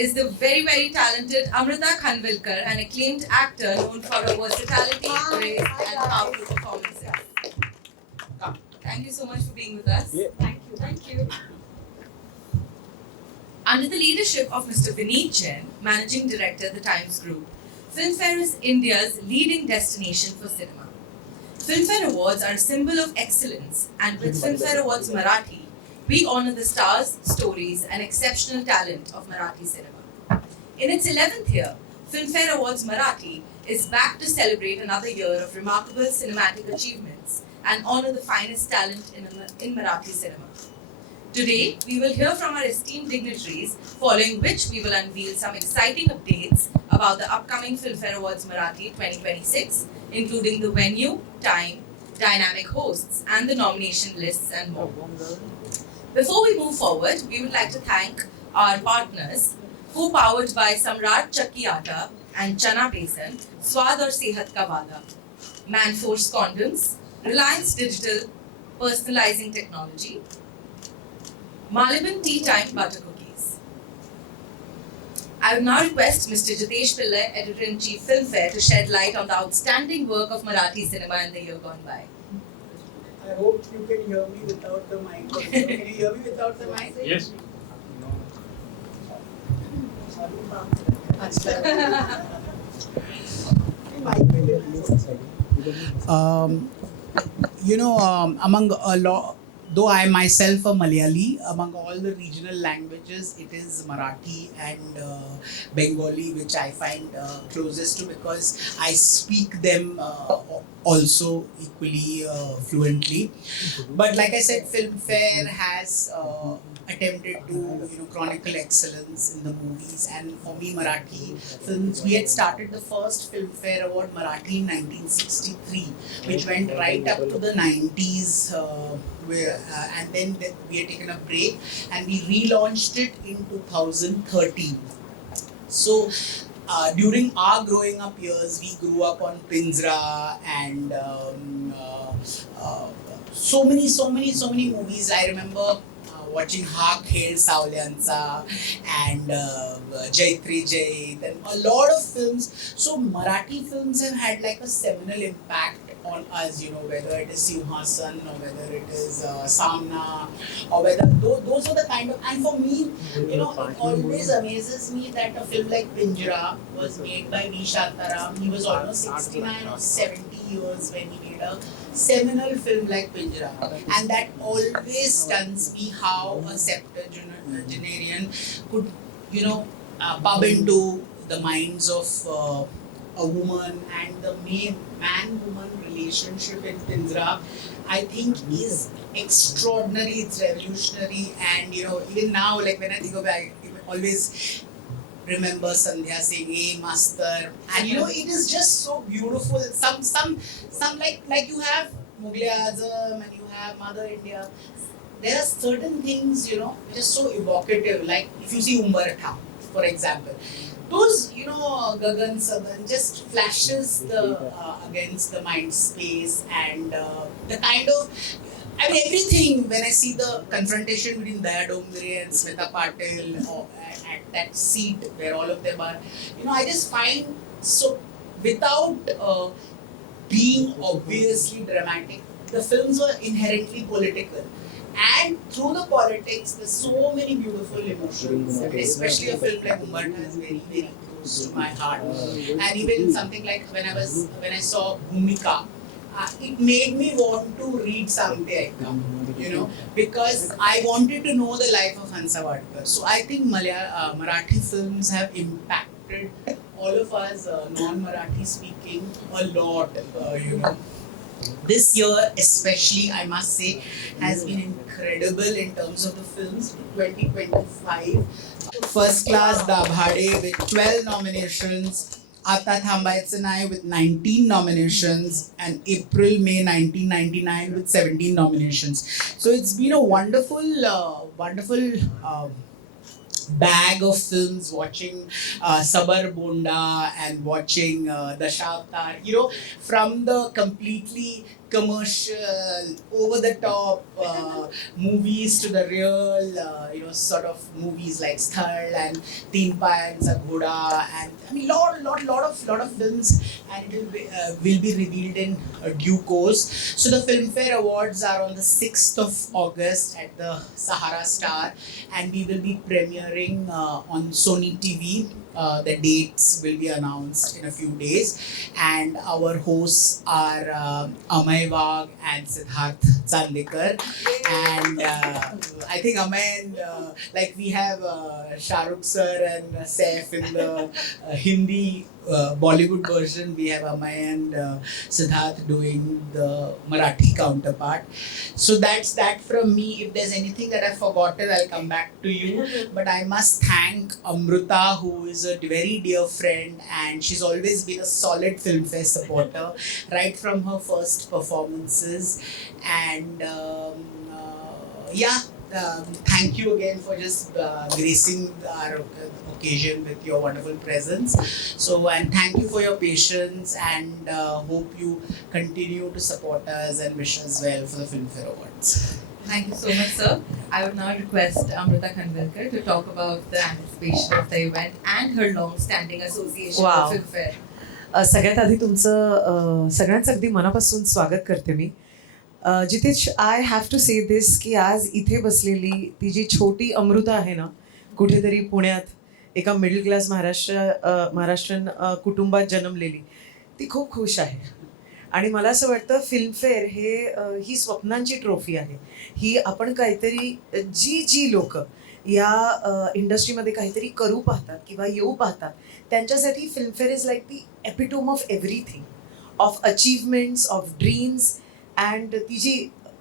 is the very, very talented Amrita Khanvilkar, an acclaimed actor known for her versatility, grace, and powerful performances. Thank you so much for being with us. Yeah. Thank you. Thank you. Under the leadership of Mr. Vineet Jain, Managing Director, The Times Group, Filmfare is India's leading destination for cinema. Filmfare Awards are a symbol of excellence, and with Filmfare Awards Marathi, we honor the stars, stories, and exceptional talent of Marathi cinema. In its 11th year, Filmfare Awards Marathi is back to celebrate another year of remarkable cinematic achievements and honor the finest talent in Marathi cinema. Today, we will hear from our esteemed dignitaries, following which we will unveil some exciting updates about the upcoming Filmfare Awards Marathi 2026, including the venue, time, dynamic hosts, and the nomination lists and more. Before we move forward, we would like to thank our partners, co-powered by Samrat Chakki Atta and Chana Besan, Swad aur Sehat Ka Wada, Manforce Condoms, Reliance Digital, Personalizing Technology, Maliban Tea Time Butter Cookies. I will now request Mr. Jitesh Pillai, Editor-in-Chief Filmfare, to shed light on the outstanding work of Marathi cinema in the year gone by. I hope you can hear me without the mic. Also. Can you hear me without the mic? Yes. Among a lot, though I myself a Malayali, among all the regional languages, it is Marathi and Bengali which I find closest to, because I speak them also equally fluently. But like I said, Filmfare has attempted to chronicle excellence in the movies, and for me, Marathi films, we had started the first Filmfare Award Marathi in 1963, which went right up to the 90s. And then we had taken a break and we relaunched it in 2013. So during our growing up years, we grew up on Pinjra and so many movies. I remember watching Ha Khel Saulyancha and Jaitri Jai, then a lot of films. So Marathi films have had like a seminal impact on us, whether it is Simhasan or whether it is Samna, or whether those are the kind of, and for me, it always amazes me that a film like Pinjra was made by V. Shantaram. He was almost 69 or 70 years when he made a seminal film like Pinjra, and that always stuns me how a septuagenarian could, pub into the minds of a woman, and the man-woman relationship in Pinjra, I think, is extraordinary. It's revolutionary, and even now, like when I think of it, I always remember Sandhya saying, "Hey, Master," and it is just so beautiful. Some like you have Mughal Azam and you have Mother India. There are certain things which are so evocative. Like if you see Umbartha, for example, those Gagan Sadan just flashes against the mind space, and the kind of, everything. When I see the confrontation between Daya Dongre and Smita Patil at that seat where all of them are, I just find, so without being obviously dramatic, the films were inherently political. And through the politics, there's so many beautiful emotions, and especially a film like Umbartha is very, very close to my heart. And even something like when I saw Bhumika, it made me want to read Samte Aika, because I wanted to know the life of Hansa Vadkar. So I think Marathi films have impacted all of us non-Marathi speaking a lot, This year especially, I must say, has been incredible in terms of the films. 2025, First Class Dabhade with 12 nominations, Aata Thambaitse Nahi with 19 nominations, and April May 1999 with 17 nominations. So it's been a wonderful bag of films, watching Sabar Bonda and watching Dashavatar, from the completely commercial, over the top movies to the real, sort of movies like Sthal and Teen Payansa Ghoda, and I mean, lot of films, and it will be revealed in due course. So the Filmfare Awards are on the 6th of August at the Sahara Star, and we will be premiering on Sony TV. The dates will be announced in a few days, and our hosts are Amay Wagh and Siddharth Chandekar, and I think Amay and like we have Shah Rukh sir and Saif in the Hindi Bollywood version. We have Amay and Siddharth doing the Marathi counterpart. So that's that from me. If there's anything that I've forgotten, I'll come back to you. But I must thank Amruta, who is a very dear friend, and she's always been a solid Filmfare supporter right from her first performances. And thank you again for just gracing our occasion with your wonderful presence. So, and thank you for your patience, and hope you continue to support us and wish us well for the Filmfare Awards. Thank you so much, sir. I would now request Amruta Khanvilkar to talk about the anticipation of the event and her long-standing association Wow. with Filmfare. सगळ्यात आधी तुमचं सगळ्यांचं अगदी मनापासून स्वागत करते मी. Jitesh, I have to से this की आज इथे बसलेली ती जी छोटी अमृता आहे ना, कुठेतरी पुण्यात एका मिडल क्लास महाराष्ट्रीयन कुटुंबात जन्मलेली, ती खूप खुश आहे. आणि मला असं वाटतं फिल्मफेअर ही स्वप्नांची ट्रॉफी आहे. ही आपण काहीतरी जी लोक या इंडस्ट्रीमध्ये काहीतरी करू पाहतात किंवा येऊ पाहतात, त्यांच्यासाठी Filmfare is like the epitome of everything, of achievements, of dreams. And ती जी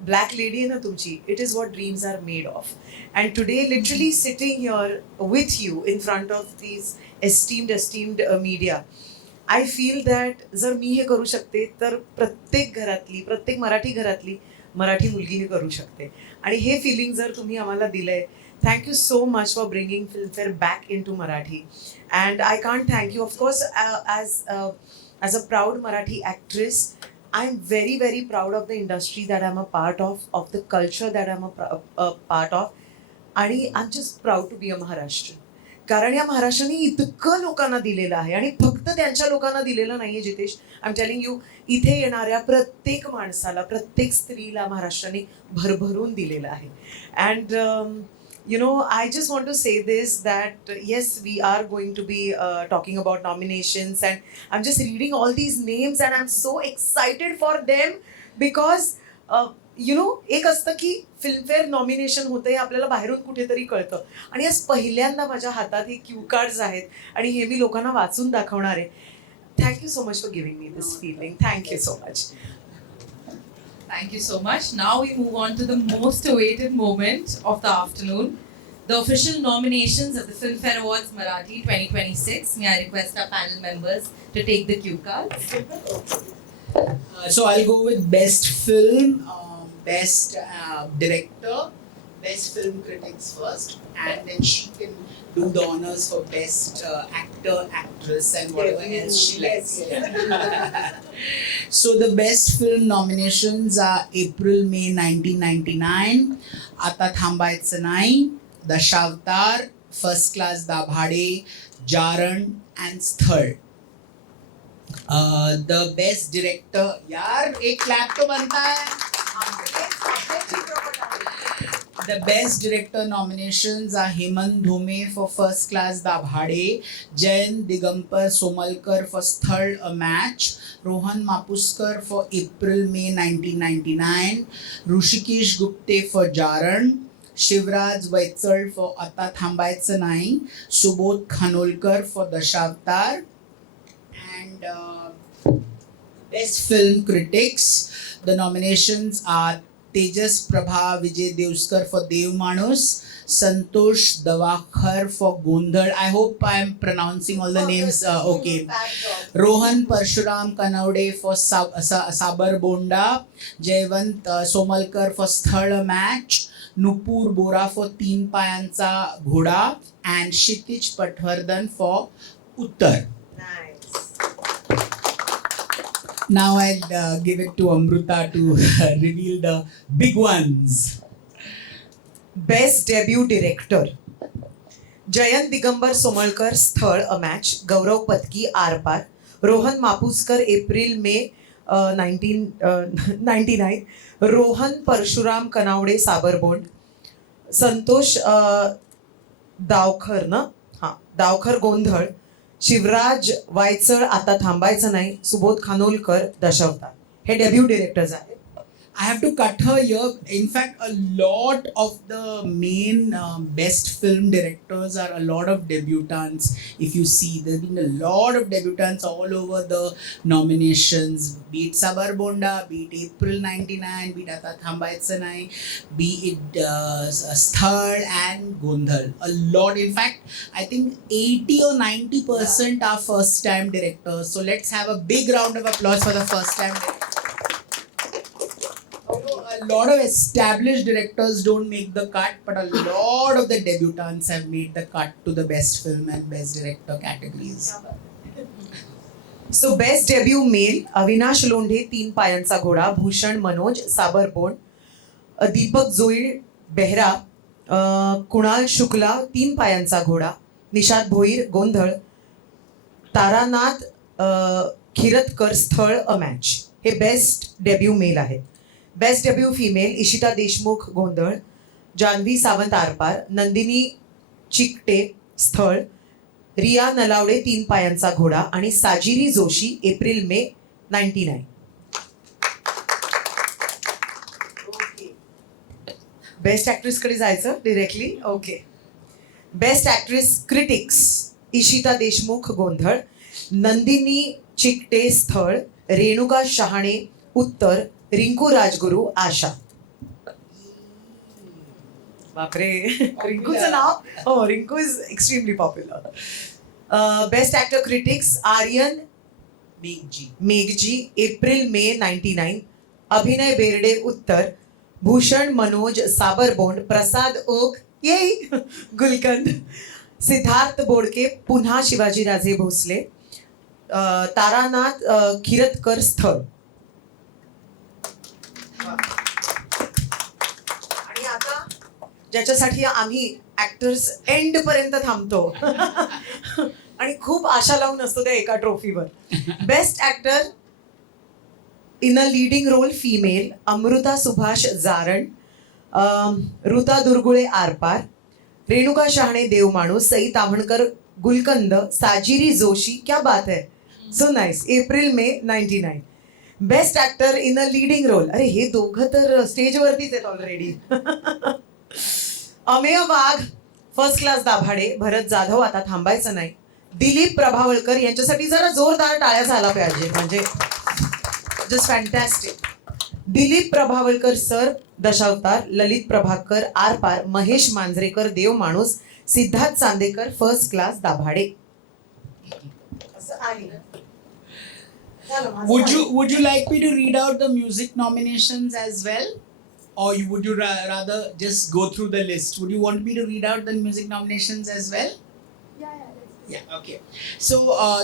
ब्लॅक लेडी आहे ना तुमची, it is what dreams are made of. And today literally sitting here with you in front of these esteemed media, I feel that जर मी हे करू शकते तर प्रत्येक मराठी घरातली मराठी मुलगी हे करू शकते. आणि हे फिलिंग जर तुम्ही आम्हाला दिलं आहे, thank you so much for bringing Filmfare back into Marathi. And I can't thank you, of course, as a proud Marathi actress, I'm very, very proud of the industry that I'm a part of the culture that I'm a part of. आणि I'm just proud to be a Maharashtrian. कारण या महाराष्ट्राने इतकं लोकांना दिलेलं आहे, आणि फक्त त्यांच्या लोकांना दिलेलं नाही आहे Jitesh. I am telling you, इथे येणाऱ्या प्रत्येक माणसाला, प्रत्येक स्त्रीला महाराष्ट्राने भरभरून दिलेलं आहे. And I just want to say this, that yes, we are going to be talking about nominations, and I'm just reading all these names and I'm so excited for them because एक असतं की Filmfare nomination होतं हे आपल्याला बाहेरून कुठेतरी कळतं, आणि आज पहिल्यांदा माझ्या हातात हे क्यू कार्ड्स आहेत आणि हे मी लोकांना वाचून दाखवणार आहे. Thank you so much for giving me this feeling. Thank you so much. Thank you so much. Now we move on to the most awaited moment of the afternoon, the official nominations of the Filmfare Awards Marathi 2026. May I request our panel members to take the cue cards? So I'll go with best film, best director, best film critics first, and then she can do the honors for best actor, actress, and whatever else she likes. So the best film nominations are April May 1999, आता थांबायचं नाही, Dashavatar, First Class Dabhade, Jaran, and Sthal. The best director, यार एक clap तो बनता है. The best director nominations are Hemant Dhome for First Class Dabhade, Jayant Digampar Somalkar for Sthal A Match, Rohan Mapuskar for April May 1999, Rushikesh Gupte for Jaran, Shivraj Vaitsal for आता थांबायचं नाही, Subodh Khanolkar for Dashavtar, and best film critics, the nominations are Tejas Prabha Vijay Devskar for Dev Manus, Santosh Davakar for Gondhad. I hope I am pronouncing all the names okay. Rohan Parshuram Kanaude for Sabar Bonda, Jayvant Somalkar for Sthal A Match, Nupur Bora for Teen Payansa Ghoda, and Kshitij Patwardhan for Uttar. Nice. Now I'll give it to Amruta to reveal the big ones. Best debut director Jayant Digambar Somalkar Sthal a match, Gaurav Patki Aarpar, Rohan Mapuskar April May 1999, Rohan Parshuram Kanawade Sabarbonda, Santosh Davkhar ना हां दावखर गोंधळ, शिवराज वायचळ आता थांबायचं नाही, सुबोध खानोलकर दशावतार. हे debut directors आहेत. I have to cut her here. In fact, a lot of the main best film directors are a lot of debutants. If you see, there's been a lot of debutants all over the nominations. Be it Sabar Bonda, be it April 99, be it Ata Thambaitsa Nai, be it Sthal and Gondhal. A lot. In fact, I think 80 or 90% are first-time directors. So let's have a big round of applause for the first-time directors. A lot of established directors don't make the cut, but a lot of the debutants have made the cut to the best film and best director categories. So best debut male Avinash Londhe 3 पायांचा Ghoda, Bhushan Manoj साबरबोंड, दीपक जोई बेहरा, कुणाल शुक्ला 3 पायांचा घोडा, निषाद भोईर गोंधळ, Taranath Khiratkar Sthal a match. हे best debut male आहेत. Best debut female Ishita Deshmukh Gondhal, Janhavi Sawant आरपार, नंदिनी चिकटे स्थळ, रिया नलावडे 3 पायांचा घोडा आणि Sajiri Joshi April May 99. Best actress कडे जायचं directly. Okay. Best actress critics Ishita Deshmukh Gondhal, Nandini Chikte स्थळ, रेणुका शहाणे उत्तर, रिंकू राजगुरू आशा. बापरे, रिंकूचं नाव. हो, Rinku is extremely popular. Best actor critics Aryan Meghji April May 99, Abhinay Berde Uttar, Bhushan Manoj Sabarbond, Prasad Oak येई गुलकंद, सिद्धार्थ बोडके पुन्हा शिवाजीराजे भोसले, तारानाथ खिरतकर स्थळ. आणि आता ज्याच्यासाठी आम्ही ऍक्टर्स एंड पर्यंत थांबतो आणि खूप आशा लावून असतो त्या एका ट्रॉफीवर. Best actor in a leading role female Amruta Subhash Jaran, Ruta Durgule Aarpar, Renuka शहाणे देवमाणूस, सई ताव्हणकर गुलकंद, साजिरी जोशी क्या बात है so nice April May 99. Best actor in a leading role, अरे हे दोघं तर स्टेजवरतीच आहेत already. Amey Wagh first class Dabhade, Bharat Jadhav आता थांबायचं नाही, दिलीप प्रभावळकर यांच्यासाठी जरा जोरदार टाळ्या झाला पाहिजे, म्हणजे just fantastic. Dilip Prabhavalkar sir Dashavatar, Lalit Prabhakar आरपार, महेश मांजरेकर देव माणूस, सिद्धार्थ चांदेकर फर्स्ट क्लास दाभाडे. असं आहे. Would you like me to read out the music nominations as well, or would you rather just go through the list? Would you want me to read out the music nominations as well? Yeah, okay. So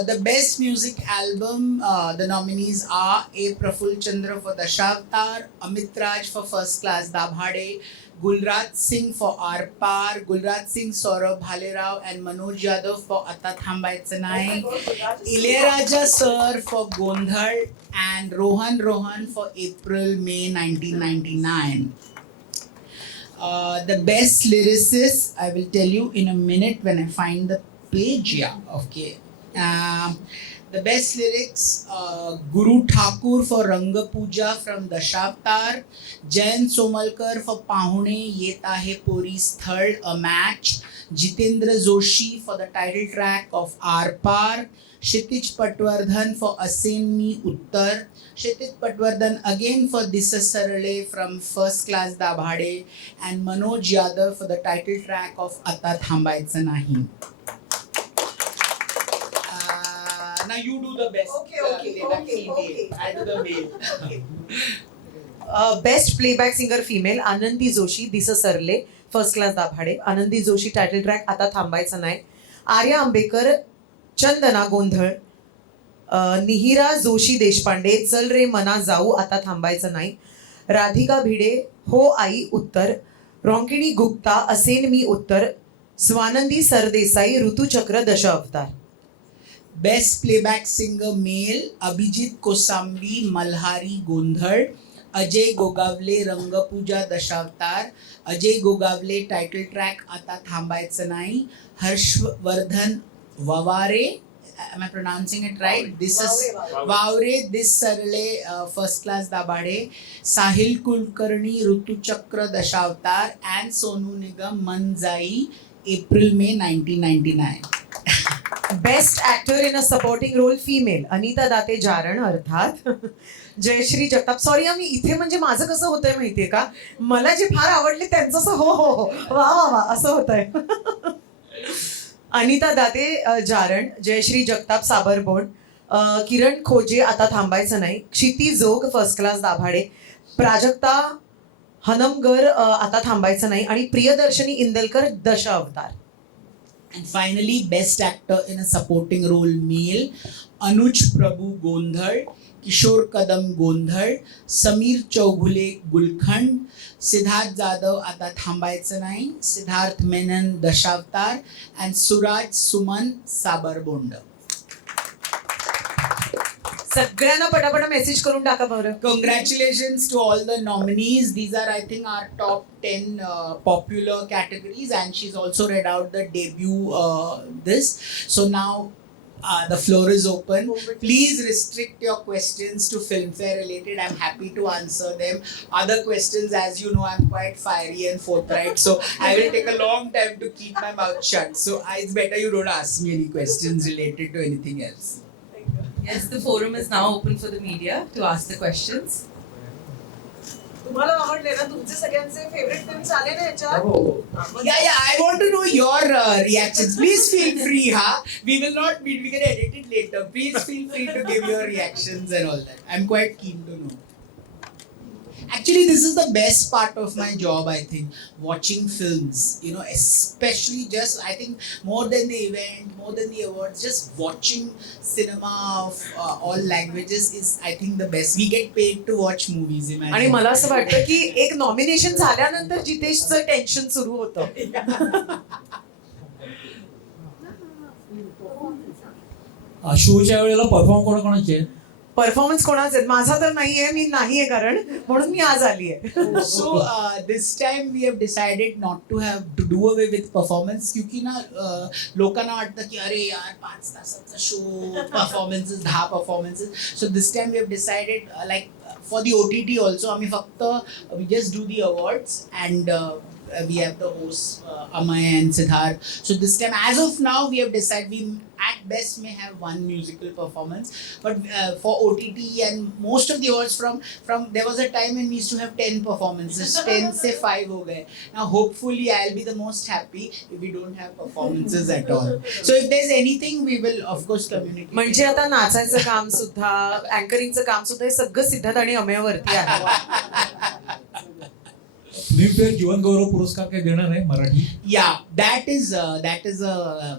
the best music album, the nominees are A. Praful Chandra for Dashavatar, Amit Raj for First Class Dabhade, Gulraj Singh for Arpar, Gulraj Singh, Saurabh Bhalerao and Manoj Yadav for Ata Thambaitsa Nai, Ilayaraja Sir for Gondhal and Rohan for April May 1999. The best lyricist, I will tell you in a minute when I find the page. Yeah, okay. The best lyrics, Guru Thakur for Ranga Puja from Dashavatar, Jayant Somalkar for Pahune Yet Ahe Pori Sthal a Match, Jitendra Joshi for the title track of Arpar, Kshitij Patwardhan for Asen Me Uttar, Kshitij Patwardhan again for Disa Sarale from First Class Dabhade, and Manoj Yadav for the title track of Ata Thambaitsa Nahi. Now you do the best. Okay. I do the male. Best playback singer female Anandi Joshi Dis Sarle first class Dabhade, Anandi Joshi title track आता थांबायचं नाही, आर्या आंबेकर चंदना गोंधळ, निहिरा जोशी देशपांडे, चल रे मना जाऊ आता थांबायचं नाही. राधिका भिडे, हो आई उत्तर. रोंकिणी गुप्ता, असेन मी उत्तर. Swanandi Sardesai, Rutuchakra Dashavtar. Best playback singer male Abhijit Kosambi Malhari Gondhal, Ajay Gogavale Rangpuja Dashavtar, Ajay Gogavale title track आता थांबायचं नाही, Harshavardhan Wavare, am I pronouncing it right? This is Wavare, Dis Sarle first class Dabhade, Sahil Kulkarni Rutuchakra Dashavtar and Sonu Nigam Man Jai April May 1999. Best actor in a supporting role female Anita Date Jaran अर्थात. जयश्री जगताप. सॉरी आम्ही इथे म्हणजे माझं कसं होतंय माहितीये का, मला जे फार आवडले त्यांचं असं हो हो हो वा वा वा असं होतंय. अनिता दाते जारण, जयश्री जगताप साबरबोन, किरण खोजे आता थांबायचं नाही, क्षिती जोग फर्स्ट क्लास दाभाडे, प्राजक्ता हनमगर आता थांबायचं नाही आणि Priyadarshini Indalkar Dashavatar. And finally, best actor in a supporting role male, Anuj Prabhu Gondhal, Kishore Kadam Gondhal, Samir Chowghule Gulkhand, Siddharth Jadhav आता थांबायचं नाही, Siddharth Menon Dashavatar and Suraj Suman साबरबोंड. सगळ्यांना पटापट मेसेज करून टाका बरं. Congratulations to all the nominees. These are, I think, our top 10 popular categories, and she's also read out the debut this. So now the floor is open. Please restrict your questions to Filmfare related. I'm happy to answer them. Other questions, as you know, I'm quite fiery and forthright, so I will take a long time to keep my mouth shut. So it's better you don't ask me any questions related to anything else. Yes, the forum is now open for the media to ask the questions. तुम्हाला आवडले ना तुमचे सगळ्यांचे favourite films आले ना याच्यात? Yeah, I want to know your reactions. Please feel free, We will not be, we can edit it later. Please feel free to give your reactions and all that. I'm quite keen to know. Actually, this is the best part of my job, I think. Watching films, especially just, I think, more than the event, more than the awards, just watching cinema of all languages is, I think, the best. We get paid to watch movies, imagine. आणि मला असं वाटतं की एक nomination झाल्यानंतर जितेशचं tension सुरू होतं. शोच्या वेळेला परफॉर्म कोणाकोणाचे? परफॉर्मन्स कोणाचे? माझा तर नाहीये, मी नाहीये कारण म्हणून मी आज आली आहे. So this time we have decided not to do away with performance, क्योंकि ना लोकांना वाटतं की अरे यार 5 तासाचा show, performances 10 performances. So this time we have decided like for the OTT also आम्ही फक्त we just do the awards and we have the hosts Amay and Siddharth. So this time, as of now, we have decided we at best may have one musical performance, but for OTT and most of the awards from there was a time when we used to have 10 performances. 10 se 5 ho gaye. Now hopefully I'll be the most happy if we don't have performances at all. So if there's anything, we will of course communicate. म्हणजे आता नाचायचं काम सुद्धा, अँकरिंगचं काम सुद्धा हे सगळं सिद्धार्थ आणि अमेयावरती आहे. Filmfare जीवन गौरव पुरस्कार काही देणार आहे Marathi? Yeah, that is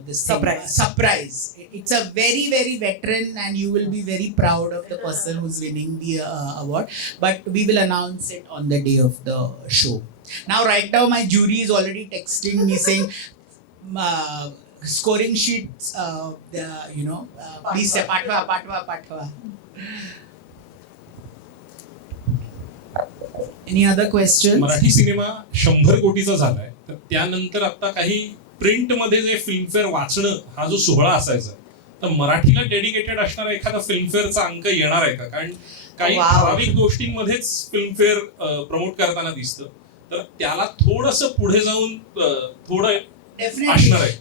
this thing, surprise. It's a very, very veteran, and you will be very proud of the person who's winning the award. But we will announce it on the day of the show. Now, right now, my jury is already texting me saying, scoring sheets, please say, patwa. Any other questions? Marathi cinema 100 कोटीचा झालाय, तर त्यानंतर आता काही print मध्ये जे Filmfare वाचणं हा जो सोहळा असायचा, तर मराठीला डेडिकेटेड असणारा एखादा फिल्मफेअरचा अंक येणार आहे का? कारण काही ठराविक गोष्टींमध्येच फिल्मफेअर प्रमोट करताना दिसतं, तर त्याला थोडंसं पुढे जाऊन थोडं असणार आहे.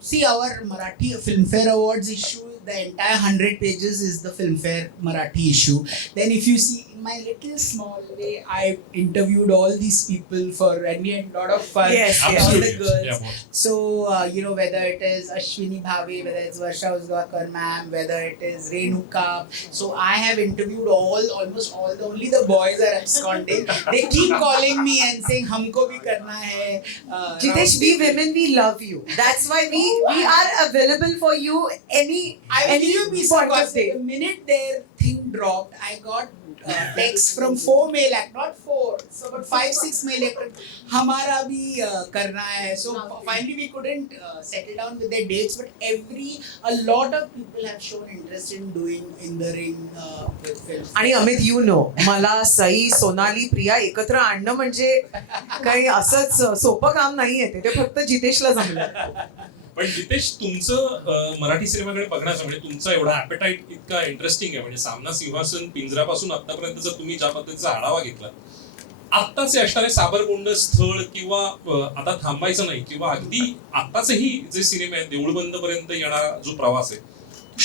See our Marathi Filmfare Awards issue, the entire 100 pages is the Filmfare Marathi issue. Then if you see in my little small way, I interviewed all these people and we had a lot of fun. Yes, with yes. all the Absolutely. girls. Yeah, boss. So, whether it is Ashwini Bhave, whether it's Varsha Usgawkar ma'am, whether it is Renuka. So, I have interviewed almost all, only the boys are absconding. They keep calling me and saying, Humko bhi karna hai. Jitesh, we women, we love you. That's why we are available for you any I will give you a piece of point of gossip. day. The minute their thing dropped, I got texts from 4 male act, not 4, so about 5-6 male actors. Hamara bhi karna hai. So finally we couldn't settle down with their dates, but a lot of people have shown interest in doing in the ring with films. आणि Amit you know मला सई सोनाली प्रिया एकत्र आणणं म्हणजे काही असंच सोपं काम नाहीये ते फक्त जितेशला जमलं. पण जितेश तुमचं मराठी सिनेमाकडे बघण्याचं म्हणजे तुमचा एवढा ॲपेटाईट इतका इंटरेस्टिंग आहे. म्हणजे सामना सिंहासन पिंजऱ्यापासून आतापर्यंत जर तुम्ही ज्या पद्धतीचा आढावा घेतला, आत्ताचे असणारे साबरकुंड स्थळ किंवा आता थांबायचं नाही किंवा अगदी आत्ताचेही जे सिनेमे आहेत देऊळबंद पर्यंत येणारा जो प्रवास आहे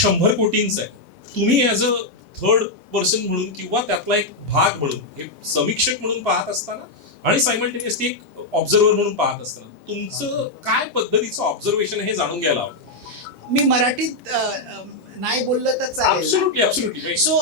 100 कोटींचा आहे. तुम्ही ऍज अ थर्ड पर्सन म्हणून किंवा त्यातला एक भाग म्हणून हे समीक्षक म्हणून पाहत असताना आणि सायमल्टेनियसली एक ऑब्झर्वर म्हणून पाहत असताना तुमचं काय पद्धतीचं ऑब्झर्वेशन हे जाणून घ्यायला हवं. मी मराठीत नाही बोललं तर चालेल. Absolutely, absolutely. So,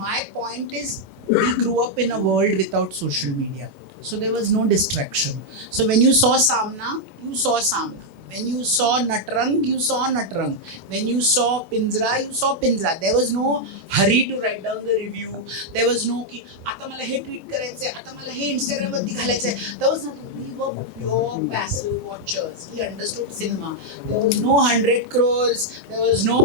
my point is, we grew up in a world without social media. So, there was no distraction. So, when you saw Samna, you saw Samna. When you saw Natrang, you saw Natrang. When you saw Pinjra, you saw Pinjra. There was no hurry to write down the review. There was no ki, आता मला हे tweet करायचंय, आता मला हे Instagram वरती घालायचंय. There was nothing. We were pure passive watchers. We understood cinema. There was no 100 crores. There was no.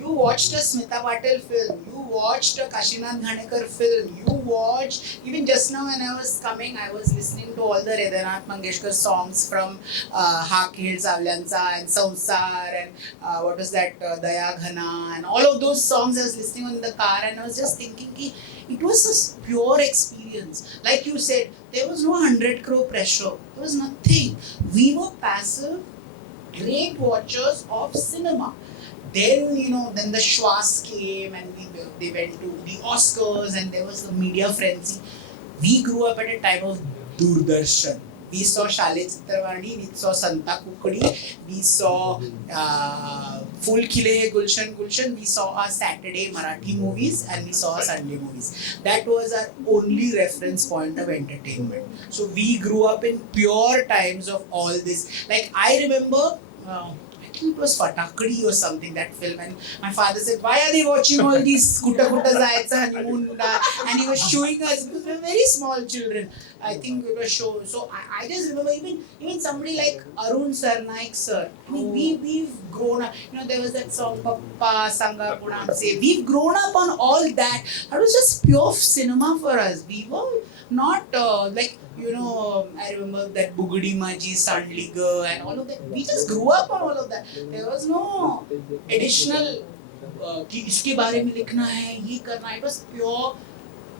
You watched a Smita Patel film. You watched a Kashinath Ghanekar film. You watched even just now when I was coming, I was listening to all the Hridainath Mangeshkar songs from Haak Hill Savlyancha and Samsar and what was that Daya Ghana and all of those songs I was listening in the car and I was just thinking ki it was a pure experience. Like you said, there was no 100 crore pressure. There was nothing. We were passive, great watchers of cinema. Then, then the Shwas came and they went to the Oscars and there was the media frenzy. We grew up at a time of Doordarshan. We saw Shalay Chitravarni, we saw Santa Kukdi, we saw Phul Khile Hai Gulshan Gulshan, we saw our Saturday Marathi movies and we saw our Sunday movies. That was our only reference point of entertainment. So we grew up in pure times of all this. Like I remember, I think it was Fatakdi or something, that film, and my father said, why are they watching all these Kuta Zayatsa honeymoon? And he was showing us, because we were very small children. I think it was shown. So I just remember even somebody like Arun Sarnaik sir. I mean, we've grown up. there was that song Papa Sanga Punanse. We've grown up on all that. That was just pure cinema for us. We were not I remember that Bugudi Maji, Sandliga and all of that. We just grew up on all of that. There was no additional कि इसके बारे में लिखना है, ये करना. It was pure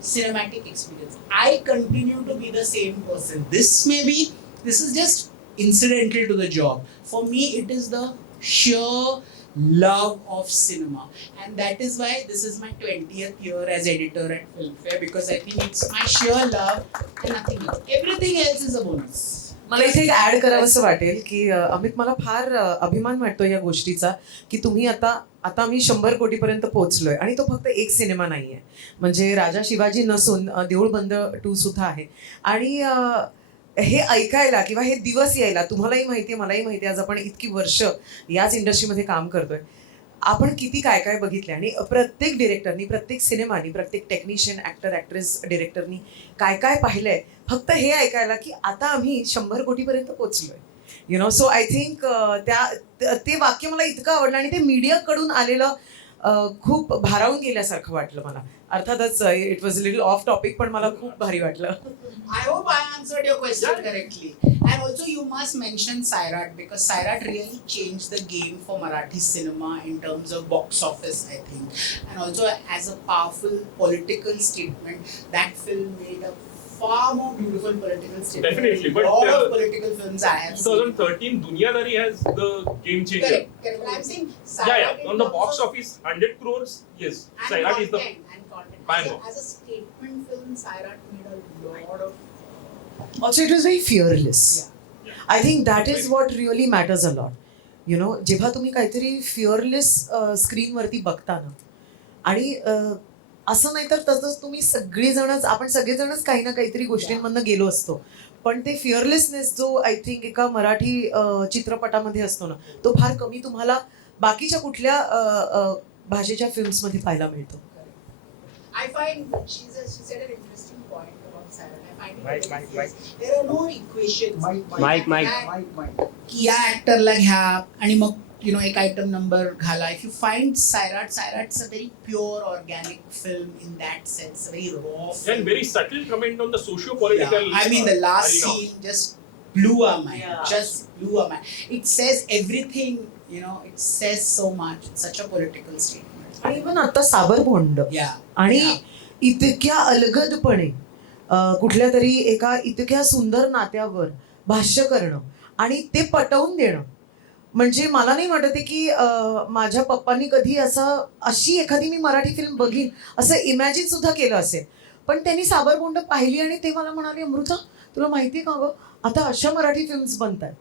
cinematic experience. I continue to be the same person. This is just incidental to the job. For me, it is the sheer love of cinema, and that is why this is my 20th year as editor at Filmfare, because I think it's my sheer love and nothing else. Everything else is a bonus. मला इथे एक add करावंसं वाटेल की अमित मला फार अभिमान वाटतो या गोष्टीचा की तुम्ही आता आम्ही 100 कोटीपर्यंत पोहोचलोय आणि तो फक्त एक सिनेमा नाहीये. म्हणजे राजा शिवाजी नसून देऊळबंद 2 सुद्धा आहे. आणि हे ऐकायला किंवा हे दिवस यायला तुम्हालाही माहितीये, मलाही माहितीये, आज आपण इतकी वर्ष याच इंडस्ट्रीमध्ये काम करतोय. आपण किती काय काय बघितले आणि प्रत्येक डिरेक्टरनी, प्रत्येक सिनेमानी, प्रत्येक टेक्निशियन, ऍक्टर, ऍक्ट्रेस, डिरेक्टरनी काय काय पाहिलंय फक्त हे ऐकायला की आता आम्ही 100 कोटीपर्यंत पोहोचलोय. सो आय थिंक ते वाक्य मला इतकं आवडलं आणि ते मीडियाकडून आलेलं खूप भारावून गेल्यासारखं वाटलं मला. अर्थातच it was little of topic, पण मला खूप भारी वाटलं. I hope I answered your question correctly. And also you must mention Sairat, because Sairat really changed the game for Marathi cinema in terms of box office, I think. And also as a powerful political statement, that film made a far more beautiful political statement. Definitely, but lot of political films I have seen. 2013 Duniadari has the game changer. Correct. But I'm saying Sairat On the in box terms of- office, 100 crores. Yes, and Sairat is the. content, and content. Bang As a, on. as a statement film, Sairat made a lot of. Also, it was very fearless. Yeah. I think that is what really matters a lot. You know, जेव्हा तुम्ही काहीतरी fearless स्क्रीनवरती बघता ना आणि असं नाही तर तसंच तुम्ही सगळेजणच आपण सगळेजणच काही ना काहीतरी गोष्टींमधनं गेलो असतो पण ते फिअरलेसनेस जो आय थिंक एका मराठी चित्रपटामध्ये असतो ना तो फार कमी तुम्हाला बाकीच्या कुठल्या भाषेच्या फिल्म्समध्ये पाहायला मिळतो. I find she said an interesting point about Sairat. I find it Mike, very Mike, fierce. There are no equations. Mike. की या ऍक्टरला घ्या आणि मग एक आयटम नंबर घाला. If you find Sairat's a very pure organic film in that sense, a very raw film. And very subtle comment on the socio-political. Yeah. I mean, the last arena. scene just blew our mind. Yeah. Just blew our mind. It says everything. It says so much. It's such a political statement. आणि even आता साबरभोंड Yeah. आणि Yeah. इतक्या अलगदपणे कुठल्या तरी एका इतक्या सुंदर नात्यावर भाष्य करणं आणि ते पटवून देणं म्हणजे मला नाही वाटत आहे की माझ्या पप्पांनी कधी अशी एखादी मी मराठी फिल्म बघीन असं इमॅजिन सुद्धा केलं असेल पण त्यांनी साबरभोंड पाहिली आणि ते मला म्हणाले अमृता तुला माहिती का गं आता अशा मराठी फिल्म्स बनतात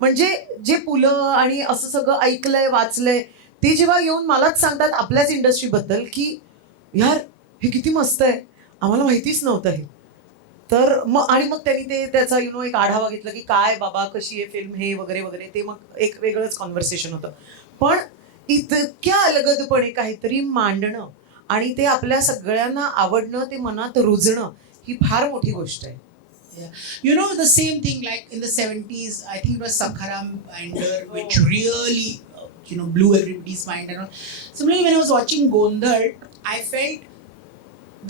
म्हणजे जे पुलं आणि असं सगळं ऐकलंय वाचलंय ते जेव्हा येऊन मलाच सांगतात आपल्याच इंडस्ट्रीबद्दल की यार हे किती मस्त आहे आम्हाला माहितीच नव्हतं हे तर मग त्यांनी ते त्याचा एक आढावा घेतला की काय बाबा कशी आहे फिल्म हे वगैरे वगैरे ते मग एक वेगळंच कॉन्व्हर्सेशन होतं पण इतक्या अलगदपणे काहीतरी मांडणं आणि ते आपल्या सगळ्यांना आवडणं ते मनात रुजणं ही फार मोठी गोष्ट आहे. Yeah. The same thing like in the 70s, I think it was Sakharam Binder, which really, blew everybody's mind and all. Similarly, when I was watching Gondal, I felt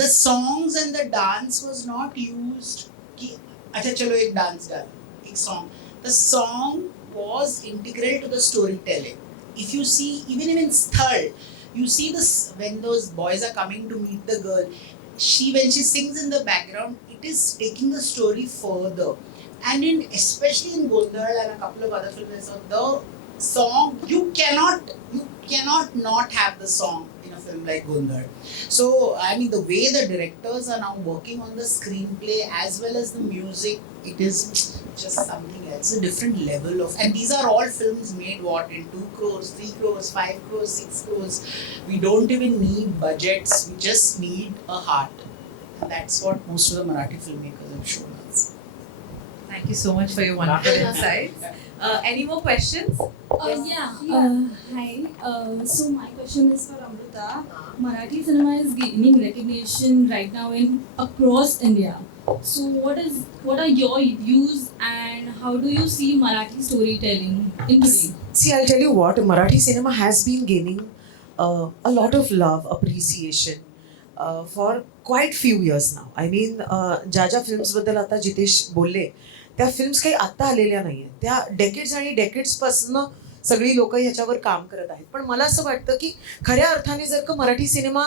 the songs and the dance was not used. Acha chalo ek dance dal, ek song. The song was integral to the storytelling. If you see, even in Sthal, you see this when those boys are coming to meet the girl. When she sings in the background, it is taking the story further. And especially in Gondal and a couple of other films, the song you cannot not have the song in a film like Gondal. So I mean the way the directors are now working on the screenplay as well as the music, it is just something else, a different level of. And these are all films made in 2 crores, 3 crores, 5 crores, 6 crores. We don't even need budgets. We just need a heart. And that's what most of the Marathi filmmakers have shown us. Thank you so much for your wonderful insights. Any more questions? Hi. So my question is for Amrita. Marathi cinema is gaining recognition right now across India. So what are your views and how do you see Marathi storytelling in today? See, I'll tell you what, Marathi cinema has been gaining a lot of love, appreciation for quite few years now. I mean, ज्या फिल्म्सबद्दल आता जितेश बोलले त्या films काही आत्ता आलेल्या नाही आहेत त्या डेकेड्स आणि डेकेड्सपासून सगळी लोक ह्याच्यावर काम करत आहेत पण मला असं वाटतं की खऱ्या अर्थाने जर का मराठी सिनेमा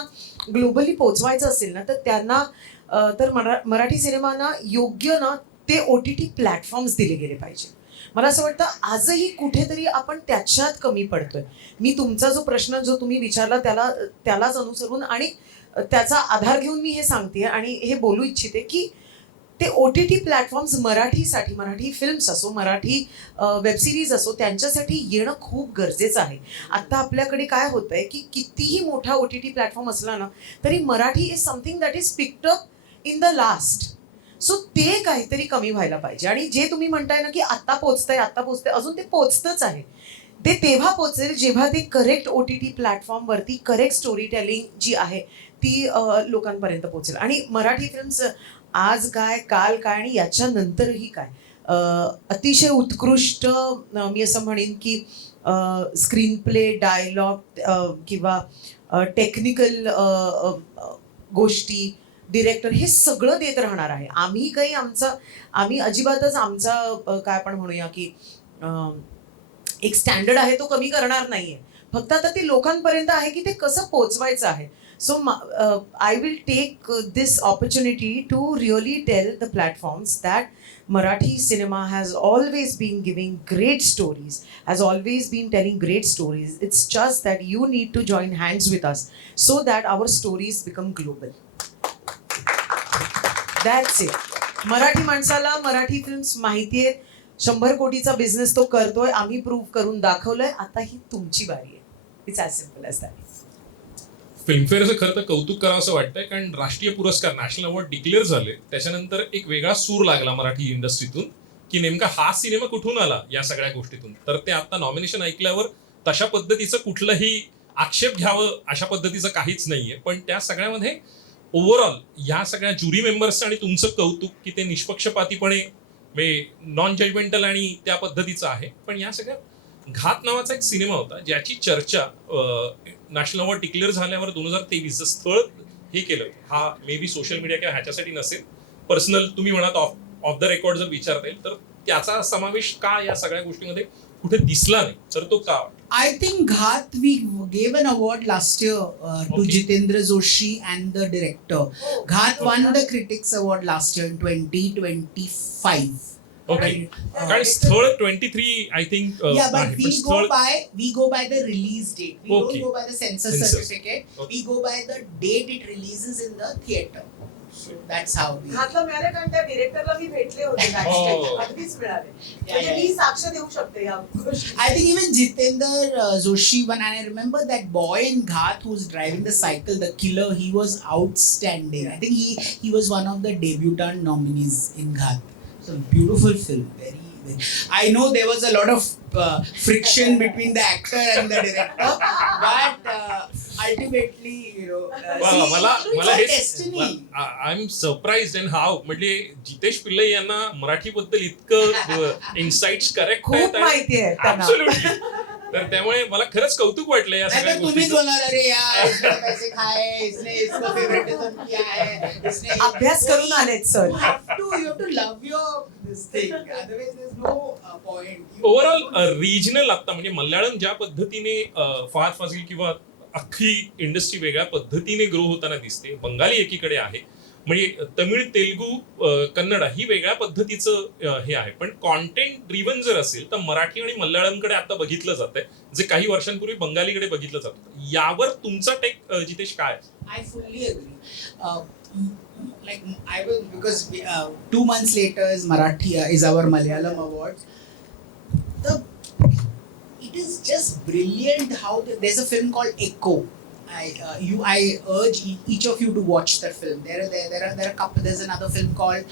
ग्लोबली पोचवायचा असेल ना तर त्यांना तर मराठी सिनेमांना योग्य ना ते OTT प्लॅटफॉर्म्स दिले गेले पाहिजे. मला असं वाटतं आजही कुठेतरी आपण त्याच्यात कमी पडतोय. मी तुमचा जो प्रश्न जो तुम्ही विचारला त्यालाच अनुसरून आणि त्याचा आधार घेऊन मी हे सांगते आणि हे बोलू इच्छिते की ते OTT प्लॅटफॉर्म्स मराठी फिल्म्स असो मराठी वेबसिरीज असो त्यांच्यासाठी येणं खूप गरजेचं आहे. आत्ता आपल्याकडे काय होतं आहे की कितीही मोठा OTT प्लॅटफॉर्म असला ना तरी Marathi is something that is picked up in the last. So ते काहीतरी कमी व्हायला पाहिजे आणि जे तुम्ही म्हणताय ना की आत्ता पोचतंय अजून ते पोचतंच आहे. ते तेव्हा पोचेल जेव्हा ते करेक्ट OTT प्लॅटफॉर्मवरती करेक्ट स्टोरी टेलिंग जी आहे ती लोकांपर्यंत पोचेल. आणि मराठी फिल्म्स आज काय काल काय आणि याच्यानंतरही काय अतिशय उत्कृष्ट मी असं म्हणेन की स्क्रीन प्ले डायलॉग किंवा टेक्निकल गोष्टी डिरेक्टर हे सगळं देत राहणार आहे. आम्ही अजिबातच आमचा काय आपण म्हणूया की एक स्टँडर्ड आहे तो कमी करणार नाहीये. फक्त आता ते लोकांपर्यंत आहे की ते कसं पोचवायचं आहे. So I will take this opportunity to really tell the platforms that Marathi cinema has always been giving great stories, has always been telling great stories. It's just that you need to join hands with us so that our stories become global. That's it. Marathi माणसाला Marathi films माहिती आहेत, 100 कोटीचा business तो करतोय, आम्ही prove करून दाखवलंय, आता ही तुमची बारी आहे. It's as simple as that. फिल्मफेअरचं खरं तर कौतुक करावं असं वाटतंय, कारण राष्ट्रीय पुरस्कार नॅशनल अवॉर्ड डिक्लेअर झाले त्याच्यानंतर एक वेगळा सूर लागला मराठी इंडस्ट्रीतून की नेमका हा सिनेमा कुठून आला या सगळ्या गोष्टीतून. तर ते आता नॉमिनेशन ऐकल्यावर तशा पद्धतीचं कुठलंही आक्षेप घ्यावं अशा पद्धतीचं काहीच नाहीये. पण त्या सगळ्यामध्ये ओव्हरऑल ह्या सगळ्या ज्युरी मेंबर्सचं आणि तुमचं कौतुक की ते निष्पक्षपातीपणे नॉन जजमेंटल आणि त्या पद्धतीचं आहे. पण या सगळ्या घात नावाचा एक सिनेमा होता ज्याची चर्चा नॅशनल अवॉर्ड डिक्लेअर झाल्यावर 2023 स्थळ हे केलं. हा मे बी सोशल मीडिया किंवा ह्याच्यासाठी नसेल, पर्सनल तुम्ही म्हणत ऑफ द रेकॉर्ड जर विचारता येईल तर त्याचा समावेश का या सगळ्या गोष्टींमध्ये कुठे दिसला नाही, तर तो का? I think Ghat, we gave an award last year to Okay. Jitendra Joshi and the director. Ghat won the Critics Award last year in 2025. Okay. कारण स्थळ 23 आय थिंक Yeah, but आहे, पण स्थळ we go by the release date. We Okay. don't go by the censor Censor. certificate. Okay. We go by the date it releases in the theater. So that's how we. घातलं मिळालं कारण त्या डिरेक्टरला मी भेटले होते Oh. backstage. अगदीच मिळाले. म्हणजे मी साक्ष देऊ शकते या गोष्टी. I think even Jitendra Joshi one, and I remember that boy in Ghat who's driving the cycle, the killer. He was outstanding. I think he was one of the debutant nominees in Ghat. So beautiful film, very. I know there was a lot of friction between the actor and the director, but ultimately, you know, मला it's a destiny. I am surprise and how म्हणजे जितेश पिल्लै यांना मराठीबद्दल इतकं insights correct खूप माहिती आहे त्यांना. Absolutely. तर त्यामुळे मला खरंच कौतुक वाटलं या सगळ्या नाहीतर तुम्हीच गोष्टीचं. बोलणार अरे यार इसने पैसे खाए इसने इसको फेवरेटिज्म किया है इसने अभ्यास करून आलेत sir. you have to love your this thing, otherwise there's no point. Overall regional आता म्हणजे मल्याळम ज्या पद्धतीने फार फाजील किंवा अख्खी इंडस्ट्री वेगळ्या पद्धतीने ग्रो होताना दिसते. बंगाली एकीकडे आहे, म्हणजे तमिळ, तेलुगू, कन्नड ही वेगळ्या पद्धतीचं हे आहे. पण कॉन्टेंट ड्रिव्हन जर असेल तर मराठी आणि मल्याळमकडे आता बघितलं जातंय, जे काही वर्षांपूर्वी बंगालीकडे बघितलं जात होतं. यावर तुमचा टेक जितेश काय आहे? I fully agree. Like I will, because 2 months later is Marathi is our Malayalam Awards. It is just brilliant how there's a film called Echo. I urge each of you to watch that film. There are a couple. There's another film called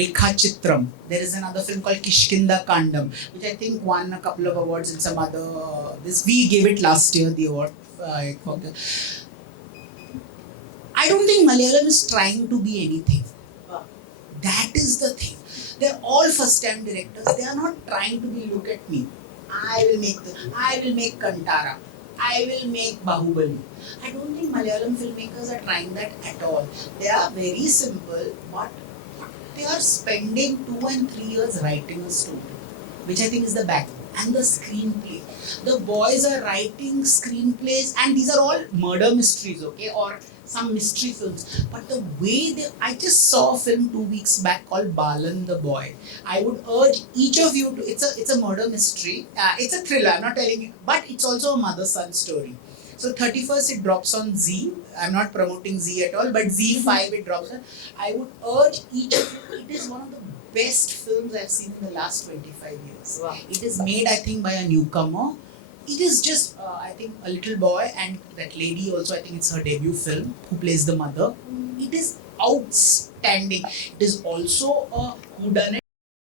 Rekha Chitram. There is another film called Kishkinda Kandam, which I think won a couple of awards in some other. We gave it last year the award. I don't think Malayalam is trying to be anything. That is the thing. They're all first-time directors. They are not trying to be. Look at me. I will make Kantara. I will make Bahubali. I don't think Malayalam filmmakers are trying that at all. They are very simple, but they are spending 2 and 3 years writing a story, which I think is the backbone. And the screenplay. The boys are writing screenplays, and these are all murder mysteries, okay, or some mystery films. But the way I just saw a film 2 weeks back called Balan the Boy. I would urge each of you to. It's a murder mystery. It's a thriller. I'm not telling you, but it's also a mother-son story. So 31st it drops on Z. I'm not promoting Z at all, but Z5 it drops on. I would urge each of you. It is one of the best films I've seen in the last 25 years. Wow. It is made, I think, by a newcomer. It is just, I think, a little boy and that lady also, I think it's her debut film, who plays the mother. It is outstanding. It is also a whodunit.